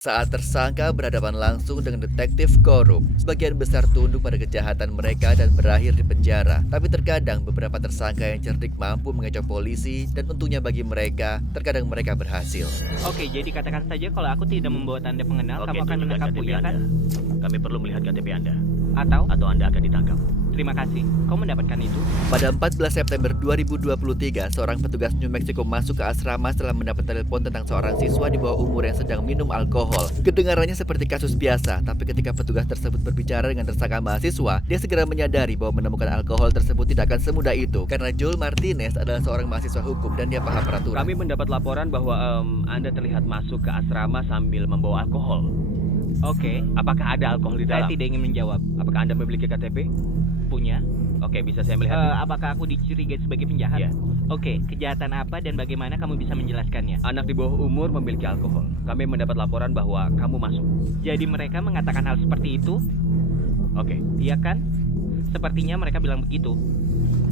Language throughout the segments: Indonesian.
Saat tersangka berhadapan langsung dengan detektif korup, sebagian besar tunduk pada kejahatan mereka dan berakhir di penjara. Tapi terkadang beberapa tersangka yang cerdik mampu mengecoh polisi dan untungnya bagi mereka, terkadang mereka berhasil. Oke, jadi katakan saja kalau aku tidak membawa tanda pengenal, kamu akan tunjukkan menangkapku, KTP ya kan? Anda. Kami perlu melihat KTP Anda. Atau Anda akan ditangkap. terima kasih, kau mendapatkan itu. Pada 14 September 2023, seorang petugas New Mexico masuk ke asrama setelah mendapat telepon tentang seorang siswa di bawah umur yang sedang minum alkohol. Kedengarannya seperti kasus biasa, tapi ketika petugas tersebut berbicara dengan tersangka mahasiswa, dia segera menyadari bahwa menemukan alkohol tersebut tidak akan semudah itu. Karena Joel Martinez adalah seorang mahasiswa hukum dan dia paham peraturan. Kami mendapat laporan bahwa Anda terlihat masuk ke asrama sambil membawa alkohol. Oke, Apakah ada alkohol di saya dalam? tidak ingin menjawab. Apakah Anda memiliki KTP? Punya? Oke, bisa saya melihat? Apakah aku dicurigai sebagai penjahat? Iya. Oke, kejahatan apa dan bagaimana kamu bisa menjelaskannya? Anak di bawah umur memiliki alkohol. Kami mendapat laporan bahwa kamu masuk. Jadi mereka mengatakan hal seperti itu, Oke. iya kan? Sepertinya mereka bilang begitu.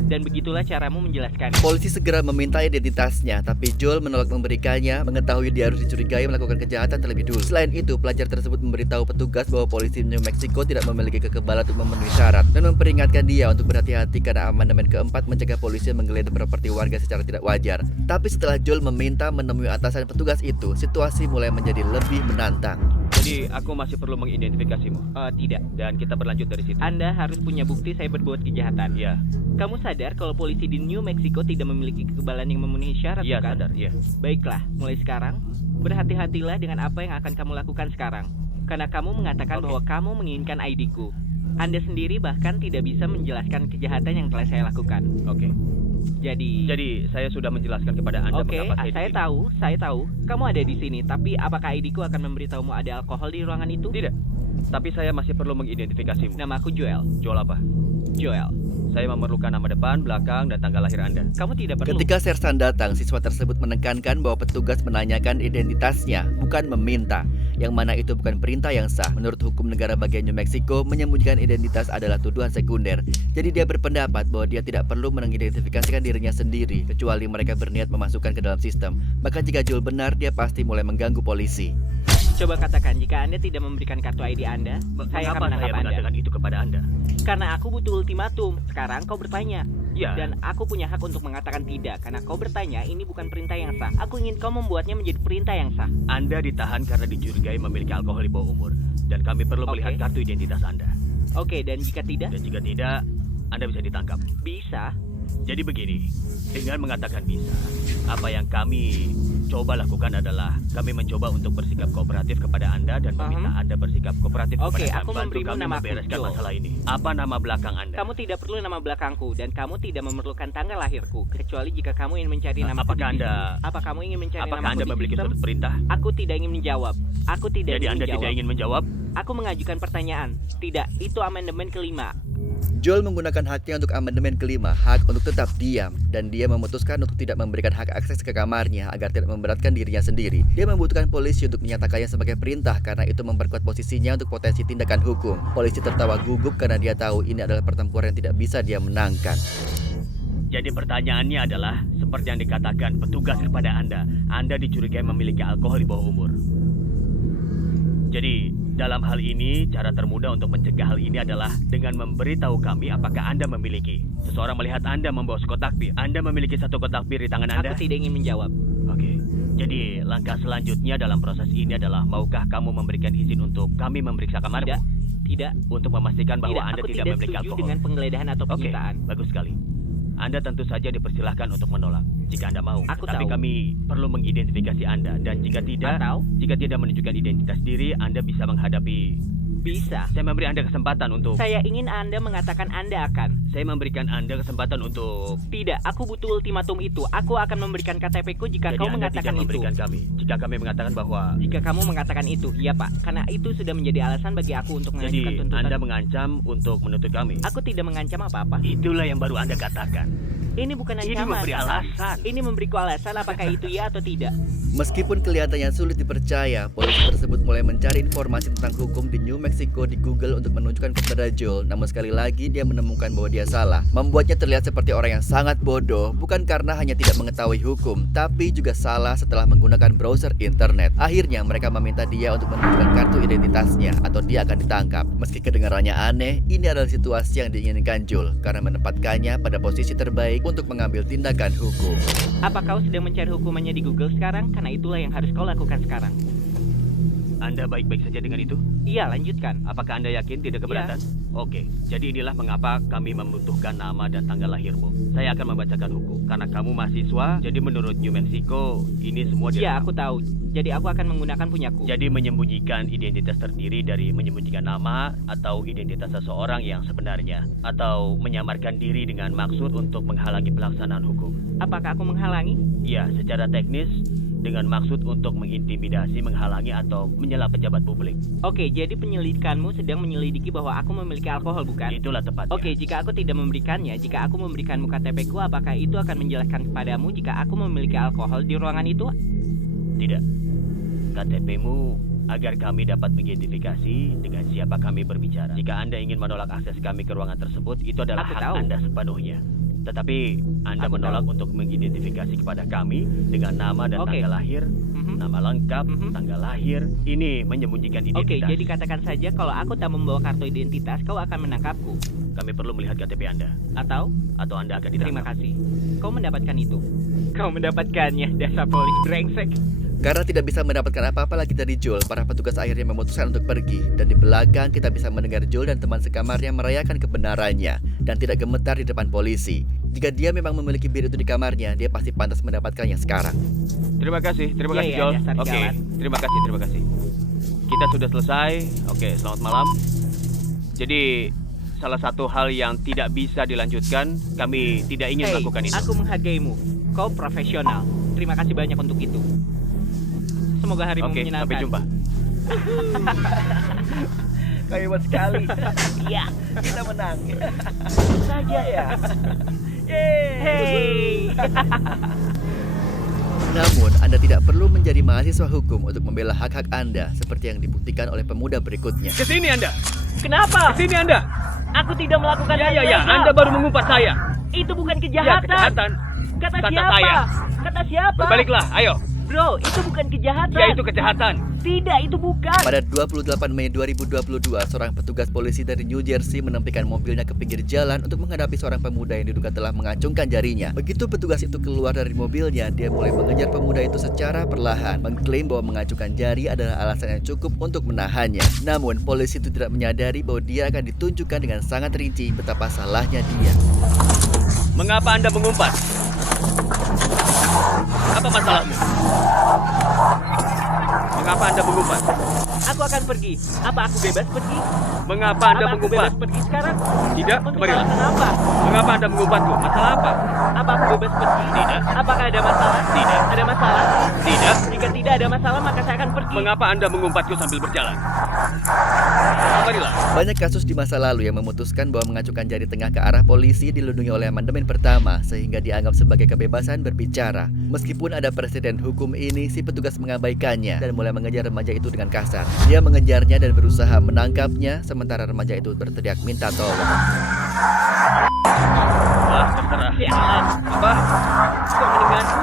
Dan begitulah caramu menjelaskan. Polisi segera meminta identitasnya, tapi Joel menolak memberikannya, mengetahui dia harus dicurigai melakukan kejahatan terlebih dulu. Selain itu, pelajar tersebut memberitahu petugas bahwa polisi New Mexico tidak memiliki kekebalan untuk memenuhi syarat dan memperingatkan dia untuk berhati-hati karena amandemen keempat mencegah polisi menggeledah properti warga secara tidak wajar. Tapi setelah Joel meminta menemui atasan petugas itu, situasi mulai menjadi lebih menantang. Jadi aku masih perlu mengidentifikasimu. Tidak. Dan kita berlanjut dari situ. Anda harus punya bukti saya berbuat kejahatan. Iya. Kamu sadar kalau polisi di New Mexico tidak memiliki kekebalan yang memenuhi syarat, Iya, bukan? sadar. Iya. Baiklah, mulai sekarang, berhati-hatilah dengan apa yang akan kamu lakukan sekarang. Karena kamu mengatakan Oke. bahwa kamu menginginkan ID-ku. Anda sendiri bahkan tidak bisa menjelaskan kejahatan yang telah saya lakukan. Oke. Jadi Saya sudah menjelaskan kepada Anda oke, mengapa saya di sini. tahu. Kamu ada di sini, tapi apakah ID-ku akan memberitahumu ada alkohol di ruangan itu? Tidak. Tapi saya masih perlu mengidentifikasimu. Namaku Joel. Jual apa? Joel. Saya memerlukan nama depan, belakang, dan tanggal lahir Anda. Kamu tidak perlu. Ketika Sersan datang, siswa tersebut menekankan bahwa petugas menanyakan identitasnya, bukan meminta. Yang mana itu bukan perintah yang sah. Menurut hukum negara bagian New Mexico, menyembunyikan identitas adalah tuduhan sekunder. Jadi dia berpendapat bahwa dia tidak perlu mengidentifikasikan dirinya sendiri, kecuali mereka berniat memasukkan ke dalam sistem. Bahkan jika Joel benar, dia pasti mulai mengganggu polisi. Coba katakan jika Anda tidak memberikan kartu ID Anda, saya akan Mengapa menangkap saya Anda. mengatakan itu kepada Anda? Karena aku butuh ultimatum. Sekarang kau bertanya. Ya. Dan aku punya hak untuk mengatakan tidak. Karena kau bertanya, ini bukan perintah yang sah. Aku ingin kau membuatnya menjadi perintah yang sah. Anda ditahan karena dicurigai memiliki alkohol di bawah umur. Dan kami perlu Oke. melihat kartu identitas Anda. Oke, dan jika tidak? Dan jika tidak, Anda bisa ditangkap. Bisa. Jadi begini, dengan mengatakan bisa, apa yang kami coba lakukan adalah kami mencoba untuk bersikap kooperatif kepada Anda dan meminta Anda bersikap kooperatif Oke, kepada aku kami. Bantu memberimu kami namaku, membereskan Joel. masalah ini. Apa nama belakang Anda? Kamu tidak perlu nama belakangku dan kamu tidak memerlukan tanggal lahirku kecuali jika kamu ingin mencari nama Apakah Apa kamu ingin mencari Apakah namaku Anda di memiliki sistem? surat perintah? Aku tidak ingin menjawab. Aku tidak Jadi ingin Anda menjawab. tidak ingin menjawab? Aku mengajukan pertanyaan. Tidak, itu amandemen kelima. Joel menggunakan haknya untuk amandemen kelima, hak untuk tetap diam, dan dia memutuskan untuk tidak memberikan hak akses ke kamarnya agar tidak memberatkan dirinya sendiri. Dia membutuhkan polisi untuk menyatakannya sebagai perintah karena itu memperkuat posisinya untuk potensi tindakan hukum. Polisi tertawa gugup karena dia tahu ini adalah pertempuran yang tidak bisa dia menangkan. Jadi pertanyaannya adalah, seperti yang dikatakan petugas kepada Anda dicurigai memiliki alkohol di bawah umur. Jadi, dalam hal ini, cara termudah untuk mencegah hal ini adalah dengan memberitahu kami apakah Anda memiliki. Seseorang melihat Anda membawa sekotak bir. Anda memiliki satu kotak bir di tangan Anda? Aku tidak ingin menjawab. Oke. Jadi, langkah selanjutnya dalam proses ini adalah, maukah kamu memberikan izin untuk kami memeriksa kamarmu? Tidak. Untuk memastikan bahwa Anda Aku tidak tidak memiliki setuju alkohol. dengan penggeledahan atau Oke, penyitaan. bagus sekali. Anda tentu saja dipersilahkan untuk menolak jika Anda mau. Aku Tapi tahu. kami perlu mengidentifikasi Anda dan jika tidak, Atau? jika tidak menunjukkan identitas diri, Anda bisa menghadapi. Bisa. Saya memberi Anda kesempatan untuk. Saya ingin Anda mengatakan Anda akan. Saya memberikan Anda kesempatan untuk. Tidak, aku butuh ultimatum itu. Aku akan memberikan KTP-ku jika Jadi kau Anda mengatakan tidak itu. memberikan kami. Jika kami mengatakan bahwa. Jika kamu mengatakan itu, iya Pak. Karena itu sudah menjadi alasan bagi aku untuk mengajukan Jadi tuntutan. Anda mengancam untuk menuntut kami. Aku tidak mengancam apa-apa. Itulah yang baru Anda katakan. Ini bukan Ini ancaman. memberi alasan. Ini memberiku alasan apakah itu ya atau tidak. Meskipun kelihatannya sulit dipercaya, polisi tersebut mulai mencari informasi tentang hukum di New Mexico di Google untuk menunjukkan kepada Joel. Namun sekali lagi dia menemukan bahwa dia salah, membuatnya terlihat seperti orang yang sangat bodoh, bukan karena hanya tidak mengetahui hukum, tapi juga salah setelah menggunakan browser internet. Akhirnya mereka meminta dia untuk menunjukkan kartu identitasnya atau dia akan ditangkap. Meski kedengarannya aneh, ini adalah situasi yang diinginkan Joel karena menempatkannya pada posisi terbaik untuk mengambil tindakan hukum. Apa kau sedang mencari hukumannya di Google sekarang? Karena itulah yang harus kau lakukan sekarang. Anda baik-baik saja dengan itu? Iya, lanjutkan. Apakah Anda yakin tidak keberatan? Oke, jadi inilah mengapa kami membutuhkan nama dan tanggal lahirmu. Saya akan membacakan hukum. Karena kamu mahasiswa, jadi menurut New Mexico, ini semua Iya, direkam. aku tahu. Jadi aku akan menggunakan punyaku. Jadi menyembunyikan identitas terdiri dari menyembunyikan nama atau identitas seseorang yang sebenarnya. Atau menyamarkan diri dengan maksud untuk menghalangi pelaksanaan hukum. Apakah aku menghalangi? Ya, secara teknis, dengan maksud untuk mengintimidasi, menghalangi, atau menyela pejabat publik. Oke, jadi penyelidikanmu sedang menyelidiki bahwa aku memiliki alkohol, bukan? Itulah tepatnya. Oke, jika aku tidak memberikannya, jika aku memberikanmu KTP-ku, apakah itu akan menjelaskan kepadamu jika aku memiliki alkohol di ruangan itu? Tidak. KTP-mu agar kami dapat mengidentifikasi dengan siapa kami berbicara. Jika Anda ingin menolak akses kami ke ruangan tersebut, itu adalah Aku hak tahu. Anda sepenuhnya. Tetapi Anda Aku menolak tahu. untuk mengidentifikasi kepada kami dengan nama dan Oke. tanggal lahir, Mhm. nama lengkap, Mhm. tanggal lahir. Ini menyembunyikan Oke, identitas. jadi katakan saja kalau aku tak membawa kartu identitas, kau akan menangkapku. Kami perlu melihat KTP Anda, Atau? atau Anda akan ditangkap. Terima kasih. Kau mendapatkan itu. Kau mendapatkannya, dasar polis brengsek. Karena tidak bisa mendapatkan apa-apa lagi dari Joel, para petugas akhirnya memutuskan untuk pergi. Dan di belakang kita bisa mendengar Joel dan teman sekamarnya merayakan kebenarannya dan tidak gemetar di depan polisi. Jika dia memang memiliki bir itu di kamarnya, dia pasti pantas mendapatkannya sekarang. Terima kasih Iya, kasih iya, Joel. dasar Oke, jalan. terima kasih. Kita sudah selesai. Oke, selamat malam. Jadi salah satu hal yang tidak bisa dilanjutkan, kami tidak ingin Hei, melakukan itu. aku menghargaimu. Kau profesional. Terima kasih banyak untuk itu. Semoga harimu Oke, menyenangkan. sampai jumpa. Kau hebat sekali. Iya, Kita menang. saja ya. Hey. Namun, Anda tidak perlu menjadi mahasiswa hukum untuk membela hak-hak Anda seperti yang dibuktikan oleh pemuda berikutnya. Ke sini Anda. Kenapa? Ke sini Anda. Aku tidak melakukan hal Ya, ilegal. Anda baru mengumpat saya. Itu bukan Ya, kejahatan. kejahatan. Kata Kata siapa? saya. Kata siapa? Berbaliklah, ayo. Bro, itu bukan kejahatan. Ya, itu kejahatan. Tidak, itu bukan. Pada 28 Mei 2022, seorang petugas polisi dari New Jersey menempikan mobilnya ke pinggir jalan untuk menghadapi seorang pemuda yang diduga telah mengacungkan jarinya. Begitu petugas itu keluar dari mobilnya, dia mulai mengejar pemuda itu secara perlahan, mengklaim bahwa mengacungkan jari adalah alasan yang cukup untuk menahannya. Namun, polisi itu tidak menyadari bahwa dia akan ditunjukkan dengan sangat rinci betapa salahnya dia. Mengapa Anda mengumpat? Apa masalahmu? Mengapa Anda mengumpat? Aku akan pergi. Apa aku bebas pergi? Mengapa Anda Apa aku mengumpat? bebas pergi sekarang? Tidak, Untuk kemarilah. alasan apa? Mengapa Anda mengumpat? Masalah apa? Apa aku bebas pergi? Tidak. Apakah ada masalah? Tidak. Ada masalah? Tidak. Jika tidak ada masalah, maka saya akan pergi. Mengapa Anda mengumpatku sambil berjalan? Kemarilah. Banyak kasus di masa lalu yang memutuskan bahwa mengacungkan jari tengah ke arah polisi dilindungi oleh amandemen pertama sehingga dianggap sebagai kebebasan berbicara. Meskipun ada presiden hukum ini, si petugas mengabaikannya dan mulai mengejar remaja itu dengan kasar. Dia mengejarnya dan berusaha menangkapnya sementara remaja itu berteriak minta tolong. Terserah. Sialan. Apa? Kau mendengarku?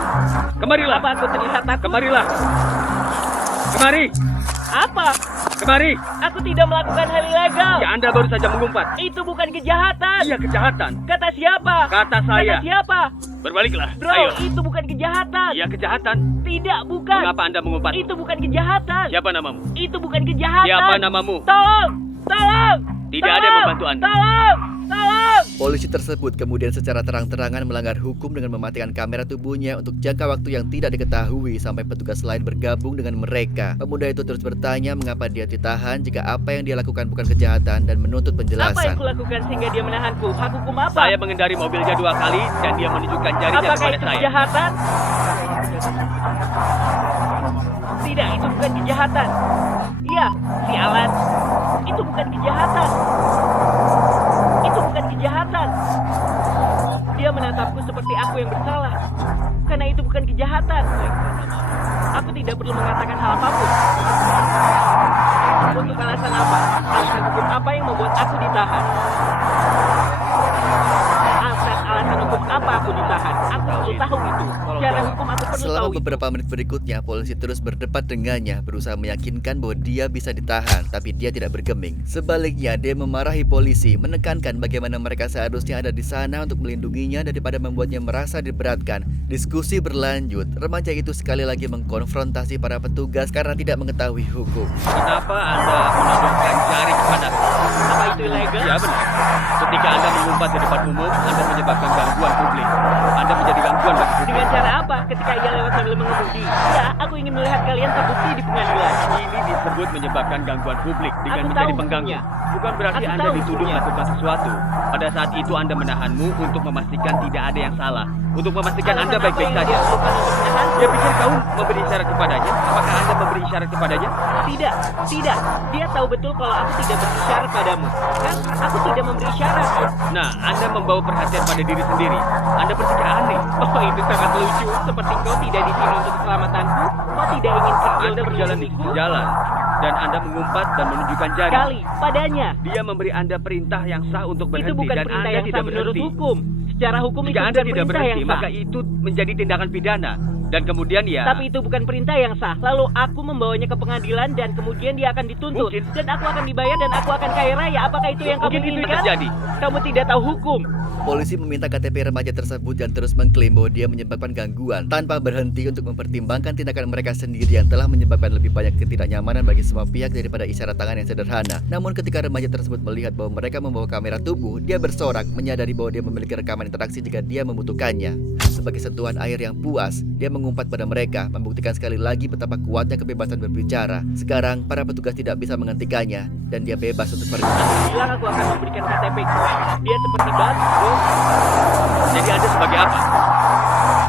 Kemarilah. Apa aku terlihat takut? Kemarilah. Kemari. Apa? Kemari. Aku tidak melakukan hal ilegal. Ya, Anda baru saja mengumpat. Itu bukan kejahatan. Iya, kejahatan. Kata siapa? Kata saya. Kata siapa? Berbaliklah. Bro, Ayo. itu bukan kejahatan. Iya, kejahatan. Tidak, bukan. Mengapa Anda mengumpat? Itu bukan kejahatan. Siapa namamu? Itu bukan kejahatan. Siapa namamu? Tolong! Tolong! Tidak ada yang membantu Anda. Tolong! Tolong! Polisi tersebut kemudian secara terang-terangan melanggar hukum dengan mematikan kamera tubuhnya untuk jangka waktu yang tidak diketahui sampai petugas lain bergabung dengan mereka. Pemuda itu terus bertanya mengapa dia ditahan jika apa yang dia lakukan bukan kejahatan dan menuntut Apa yang penjelasan. kulakukan sehingga dia menahanku? Hak hukum apa? Saya mengendari mobilnya 2 kali dan dia menunjukkan jarinya Apakah kepada itu saya. kejahatan? Tidak, itu bukan kejahatan. Iya, sialan. Itu bukan kejahatan. Itu bukan kejahatan. Dia menatapku seperti aku yang bersalah. Karena itu bukan kejahatan. Aku tidak perlu mengatakan hal apapun. Untuk alasan apa? Alasan hukum apa yang membuat aku ditahan? Alasan hukum apa aku ditahan? Aku perlu tahu itu. Secara hukum aku perlu Selama tahu itu. beberapa menit berikutnya, polisi terus berdebat dengannya, berusaha meyakinkan bahwa dia bisa ditahan, tapi dia tidak bergeming. Sebaliknya, dia memarahi polisi, menekankan bagaimana mereka seharusnya ada di sana untuk melindunginya daripada membuatnya merasa diberatkan. Diskusi berlanjut, remaja itu sekali lagi mengkonfrontasi para petugas karena tidak mengetahui hukum. Kenapa Anda menodongkan jari kepadaku? Apa itu ilegal? Ya benar. Ketika Anda mengumpat di depan umum, Anda menyebabkan gangguan publik. Anda menjadi gangguan bagi publik. Dengan cara apa? Ketika ia lewat sambil mengemudi. Ya, aku ingin melihat kalian terbukti di pengadilan. Ini disebut menyebabkan gangguan publik dengan Aku menjadi tahu pengganggu. hukumnya. Bukan berarti Aku Anda tahu dituduh hukumnya. melakukan sesuatu. Pada saat itu Anda menahanmu untuk memastikan tidak ada yang salah. Untuk memastikan Anda Alasan baik-baik apa yang saja. dia lakukan untuk menahan? Dia pikir kau memberi isyarat kepadanya? Apakah Anda memberi isyarat kepadanya? Tidak, tidak. Dia tahu betul kalau aku tidak berisyarat padamu. Kan? Aku tidak memberi isyarat. Nah, Anda membawa perhatian pada diri sendiri. Anda bersikap aneh. Oh, itu sangat lucu. Seperti kau tidak di sini untuk keselamatanku. Kau tidak ingin kerja Anda untuk berjalan di sisi jalan. Dan Anda mengumpat dan menunjukkan jari. Kali, padanya. Dia memberi Anda perintah yang sah untuk berhenti. Itu bukan dan perintah Anda yang tidak sah menurut berhenti. hukum. Secara hukum itu Jika Anda bukan tidak perintah berhenti, yang sah. maka itu menjadi tindakan pidana. Dan kemudian ya... Tapi itu bukan perintah yang sah. Lalu aku membawanya ke pengadilan dan kemudian dia akan dituntut. Mungkin. Dan aku akan dibayar dan aku akan kaya raya. Apakah itu yang kamu Mungkin itu yang inginkan? terjadi. Kamu tidak tahu hukum. Polisi meminta KTP remaja tersebut dan terus mengklaim bahwa dia menyebabkan gangguan tanpa berhenti untuk mempertimbangkan tindakan mereka sendiri yang telah menyebabkan lebih banyak ketidaknyamanan bagi semua pihak daripada isyarat tangan yang sederhana. Namun ketika remaja tersebut melihat bahwa mereka membawa kamera tubuh, dia bersorak menyadari bahwa dia memiliki rekaman interaksi jika dia membutuhkannya. Sebagai sentuhan air yang puas, dia mengumpat pada mereka, membuktikan sekali lagi betapa kuatnya kebebasan berbicara. Sekarang, para petugas tidak bisa menghentikannya, dan dia bebas untuk pergi. Bilang aku akan memberikan KTP ku. Dia seperti batu. Jadi Anda sebagai apa?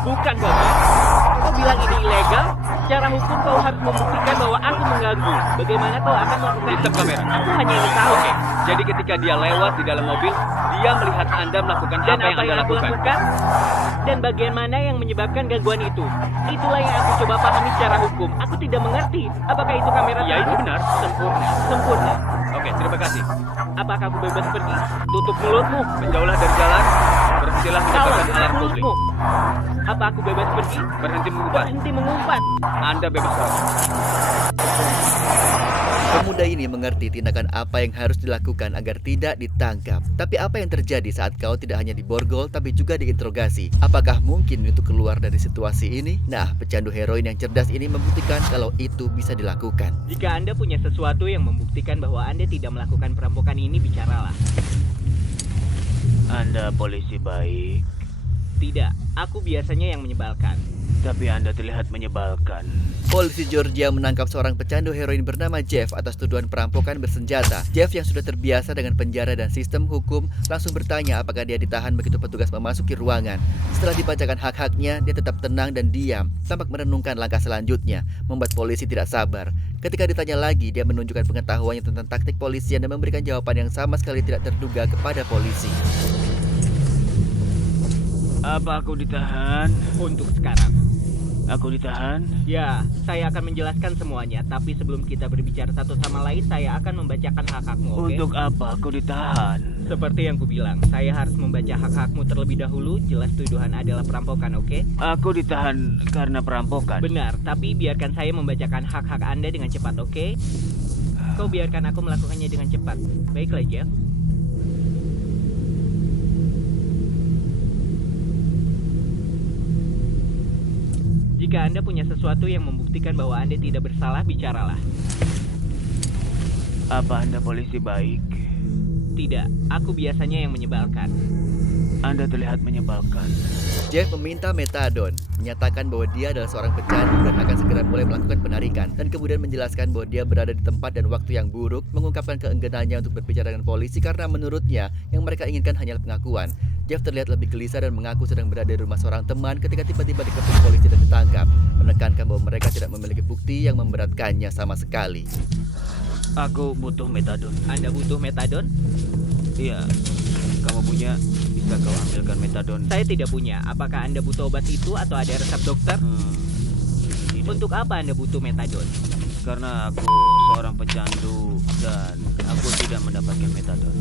Bukan, Bapak. Kau bilang ini ilegal? Secara hukum kau harus membuktikan bahwa aku mengganggu. Bagaimana kau akan melakukan Sistem itu? kamera. Aku hanya ingin tahu. Oke, jadi ketika dia lewat di dalam mobil, dia melihat Anda melakukan Dan apa yang Anda aku lakukan. lakukan? Dan bagian mana yang menyebabkan gangguan itu? Itulah yang aku coba pahami secara hukum. Aku tidak mengerti. Apakah itu kamera? Ya, itu tersebut? benar. Sempurna. Sempurna. Oke, terima kasih. Apakah aku bebas pergi? Tutup mulutmu. Menjauhlah dari jalan, berhentilah Kawan, menyebabkan tutup alarm publik. mulutmu. Apa aku bebas pergi? Berhenti mengumpat. Berhenti mengumpat. Anda bebas pergi. Pemuda ini mengerti tindakan apa yang harus dilakukan agar tidak ditangkap. Tapi apa yang terjadi saat kau tidak hanya diborgol tapi juga diinterogasi? Apakah mungkin untuk keluar dari situasi ini? Nah, pecandu heroin yang cerdas ini membuktikan kalau itu bisa dilakukan. Jika Anda punya sesuatu yang membuktikan bahwa Anda tidak melakukan perampokan ini, bicaralah. Anda polisi baik, Tidak, aku biasanya yang menyebalkan. tapi Anda terlihat menyebalkan. Polisi Georgia menangkap seorang pecandu heroin bernama Jeff atas tuduhan perampokan bersenjata. Jeff yang sudah terbiasa dengan penjara dan sistem hukum langsung bertanya apakah dia ditahan begitu petugas memasuki ruangan. Setelah dibacakan hak-haknya, dia tetap tenang dan diam, tampak merenungkan langkah selanjutnya, membuat polisi tidak sabar. Ketika ditanya lagi, dia menunjukkan pengetahuannya tentang taktik polisian dan memberikan jawaban yang sama sekali tidak terduga kepada polisi. Apa aku ditahan? Untuk sekarang. Aku ditahan? Ya, saya akan menjelaskan semuanya. Tapi sebelum kita berbicara satu sama lain, saya akan membacakan hak-hakmu, oke? Untuk apa aku ditahan? Seperti yang kubilang, saya harus membaca hak-hakmu terlebih dahulu. Jelas tuduhan adalah perampokan, oke? Aku ditahan karena perampokan. Benar, tapi biarkan saya membacakan hak-hak Anda dengan cepat, oke? Kau biarkan aku melakukannya dengan cepat. Baiklah, Jeff. Jika Anda punya sesuatu yang membuktikan bahwa Anda tidak bersalah, bicaralah. Apa Anda polisi baik? Tidak, aku biasanya yang menyebalkan. Anda terlihat menyebalkan. Jeff meminta metadon, menyatakan bahwa dia adalah seorang pecandu dan akan segera mulai melakukan penarikan, dan kemudian menjelaskan bahwa dia berada di tempat dan waktu yang buruk, mengungkapkan keengganannya untuk berbicara dengan polisi karena menurutnya yang mereka inginkan hanyalah pengakuan. Jeff terlihat lebih gelisah dan mengaku sedang berada di rumah seorang teman ketika tiba-tiba dikepung polisi dan ditangkap, menekankan bahwa mereka tidak memiliki bukti yang memberatkannya sama sekali. Aku butuh metadon. Anda butuh metadon? Iya. Kamu punya, bisa Haruskah kau ambilkan metadon? Saya tidak punya. Apakah Anda butuh obat itu atau ada resep dokter? Tidak. Untuk apa Anda butuh metadon? Karena aku seorang pecandu dan aku tidak mendapatkan metadon.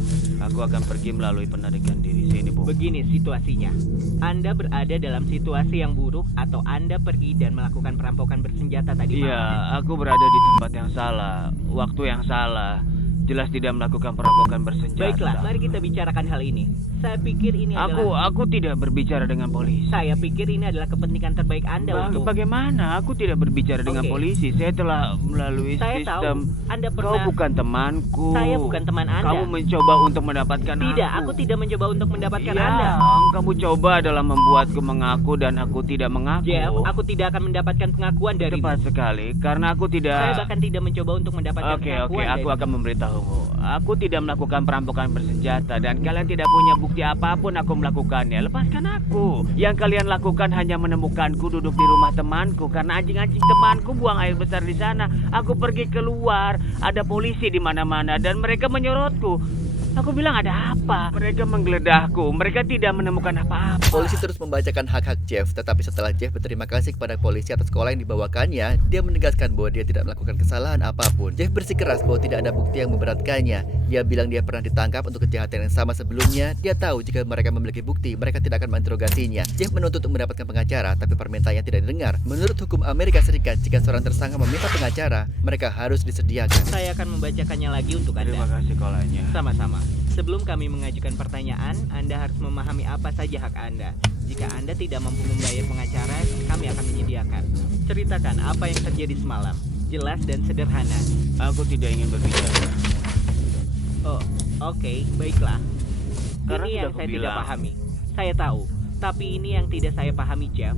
Aku akan pergi melalui penarikan diri. Sini, Bu. Begini situasinya. Anda berada dalam situasi yang buruk atau Anda pergi dan melakukan perampokan bersenjata tadi malam? Iya, aku berada di tempat yang salah, waktu yang salah. Jelas tidak melakukan perampokan bersenjata. Baiklah, mari kita bicarakan hal ini. Saya pikir ini adalah... Aku tidak berbicara dengan polisi. Saya pikir ini adalah kepentingan terbaik Anda untuk... Bagaimana? Aku tidak berbicara dengan Oke. polisi. Saya telah melalui Saya sistem. tahu. Anda Kau pernah... bukan temanku. Saya bukan teman Anda. Kamu mencoba untuk mendapatkan Tidak, aku. aku tidak mencoba untuk mendapatkan Iya, Anda. kamu coba adalah membuatku mengaku dan aku tidak mengaku. Jeff, aku tidak akan mendapatkan pengakuan dari... Tepat sekali, karena aku tidak. Saya bahkan tidak mencoba untuk mendapatkan Oke, pengakuan aku dari... akan memberitahumu. Aku tidak melakukan perampokan bersenjata dan kalian tidak punya bukti apapun aku melakukannya. Lepaskan aku. Yang kalian lakukan hanya menemukanku duduk di rumah temanku karena anjing-anjing temanku buang air besar di sana. Aku pergi keluar, ada polisi di mana-mana dan mereka menyorotku. Aku bilang ada apa? Mereka menggeledahku. Mereka tidak menemukan apa-apa. Polisi terus membacakan hak-hak Jeff, tetapi setelah Jeff berterima kasih kepada polisi atas sekolah yang dibawakannya, dia menegaskan bahwa dia tidak melakukan kesalahan apapun. Jeff bersikeras bahwa tidak ada bukti yang memberatkannya. Dia bilang dia pernah ditangkap untuk kejahatan yang sama sebelumnya. Dia tahu jika mereka memiliki bukti, mereka tidak akan menginterogasinya. Jeff menuntut untuk mendapatkan pengacara, tapi permintaannya tidak didengar. Menurut hukum Amerika Serikat, jika seorang tersangka meminta pengacara, mereka harus disediakan. Saya akan membacakannya lagi untuk Anda. Terima kasih kolanya. Sama-sama. Sebelum kami mengajukan pertanyaan, Anda harus memahami apa saja hak Anda. Jika Anda tidak mampu membayar pengacara, kami akan menyediakan. Ceritakan apa yang terjadi semalam. Jelas dan sederhana. Aku tidak ingin berbicara. Oh, oke, baiklah. Karena Ini sudah yang aku saya tidak bilang. pahami. Saya tahu, tapi ini yang tidak saya pahami, Jeff.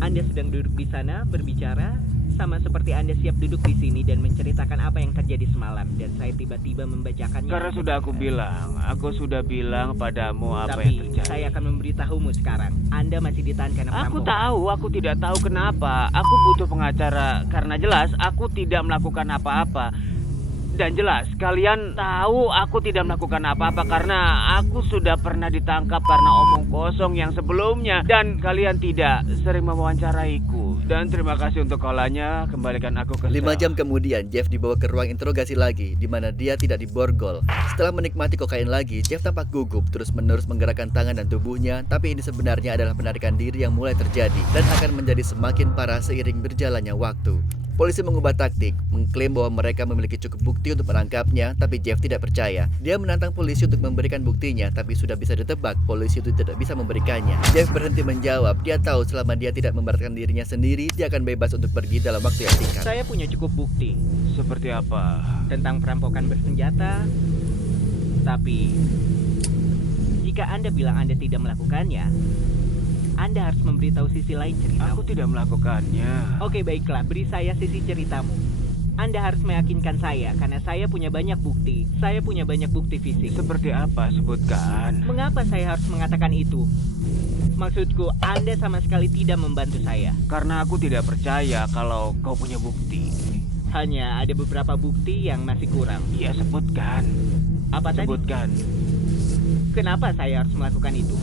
Anda sedang duduk di sana berbicara, sama seperti Anda siap duduk di sini dan menceritakan apa yang terjadi semalam, dan saya tiba-tiba membacakannya. Karena sudah aku sudah bilang padamu apa yang Tapi terjadi. saya akan memberitahumu sekarang. Anda masih ditahan karena Aku perampokan. tahu, aku tidak tahu kenapa. Aku butuh pengacara karena jelas aku tidak melakukan apa-apa. Dan jelas kalian tahu aku tidak melakukan apa-apa karena aku sudah pernah ditangkap karena omong kosong yang sebelumnya dan kalian tidak sering mewawancaraiku. Dan terima kasih untuk kolanya, kembalikan aku ke 5 sel. jam kemudian, Jeff dibawa ke ruang interogasi lagi, di mana dia tidak diborgol. Setelah menikmati kokain lagi, Jeff tampak gugup, terus-menerus menggerakkan tangan dan tubuhnya, tapi ini sebenarnya adalah penarikan diri yang mulai terjadi, dan akan menjadi semakin parah seiring berjalannya waktu. Polisi mengubah taktik, mengklaim bahwa mereka memiliki cukup bukti untuk menangkapnya, tapi Jeff tidak percaya. Dia menantang polisi untuk memberikan buktinya, tapi sudah bisa ditebak polisi itu tidak bisa memberikannya. Jeff berhenti menjawab, dia tahu selama dia tidak memberatkan dirinya sendiri, dia akan bebas untuk pergi dalam waktu yang singkat. Saya punya cukup bukti Seperti apa? tentang perampokan bersenjata, tapi jika Anda bilang Anda tidak melakukannya, Anda harus memberitahu sisi lain ceritamu. Aku tidak melakukannya. Oke, baiklah, beri saya sisi ceritamu. Anda harus meyakinkan saya, karena saya punya banyak bukti. Saya punya banyak bukti fisik. Seperti apa? Sebutkan. Mengapa saya harus mengatakan itu? Maksudku, Anda sama sekali tidak membantu saya. Karena aku tidak percaya kalau kau punya bukti. Hanya ada beberapa bukti yang masih kurang. Iya, sebutkan. Apa tadi? Sebutkan. Kenapa saya harus melakukan itu?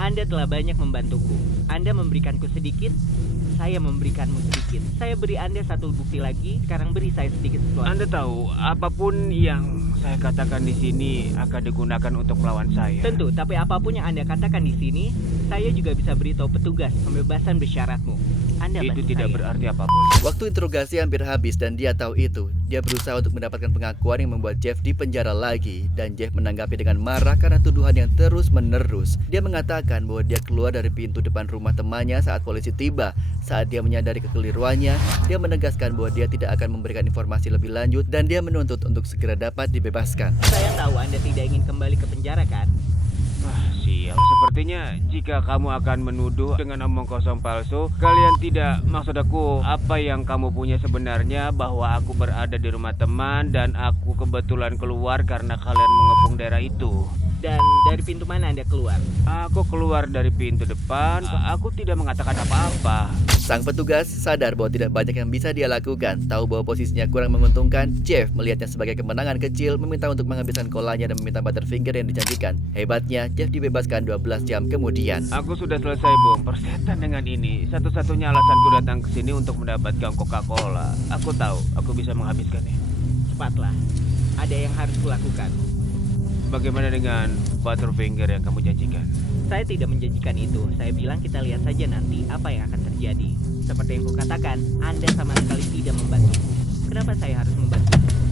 Anda telah banyak membantuku. Anda memberikanku sedikit, saya memberikanmu sedikit. Saya beri Anda satu bukti lagi, sekarang beri saya sedikit sesuatu. Anda tahu, apapun yang saya katakan di sini akan digunakan untuk melawan saya. Tentu, tapi apapun yang Anda katakan di sini, saya juga bisa beritahu petugas pembebasan bersyaratmu. Anda Itu bantu tidak saya. berarti apapun. Waktu interogasi hampir habis dan dia tahu itu. Dia berusaha untuk mendapatkan pengakuan yang membuat Jeff dipenjara lagi. Dan Jeff menanggapi dengan marah karena tuduhan yang terus menerus. Dia mengatakan bahwa dia keluar dari pintu depan rumah temannya saat polisi tiba. Saat dia menyadari kekeliruannya, dia menegaskan bahwa dia tidak akan memberikan informasi lebih lanjut dan dia menuntut untuk segera dapat dibebaskan. Saya tahu Anda tidak ingin kembali ke penjara, kan? Sial, sepertinya jika kamu akan menuduh dengan omong kosong palsu, kalian tidak, maksud aku, apa yang kamu punya sebenarnya bahwa aku berada di rumah teman dan aku kebetulan keluar karena kalian mengepung daerah itu. Dan dari pintu mana Anda keluar? Aku keluar dari pintu depan. Aku tidak mengatakan apa-apa. Sang petugas sadar bahwa tidak banyak yang bisa dia lakukan. Tahu bahwa posisinya kurang menguntungkan, Jeff melihatnya sebagai kemenangan kecil, meminta untuk menghabiskan kolanya dan meminta Butterfinger yang dijanjikan. Hebatnya, Jeff dibebaskan 12 jam kemudian. Aku sudah selesai bom persetan dengan ini. Satu-satunya alasanku datang ke sini untuk mendapatkan Coca-Cola. Aku tahu, aku bisa menghabiskannya. Cepatlah, ada yang harus kulakukan. Bagaimana dengan Butterfinger yang kamu janjikan? Saya tidak menjanjikan itu. Saya bilang kita lihat saja nanti apa yang akan terjadi. Seperti yang kukatakan, Anda sama sekali tidak membantuku. Kenapa saya harus membantu?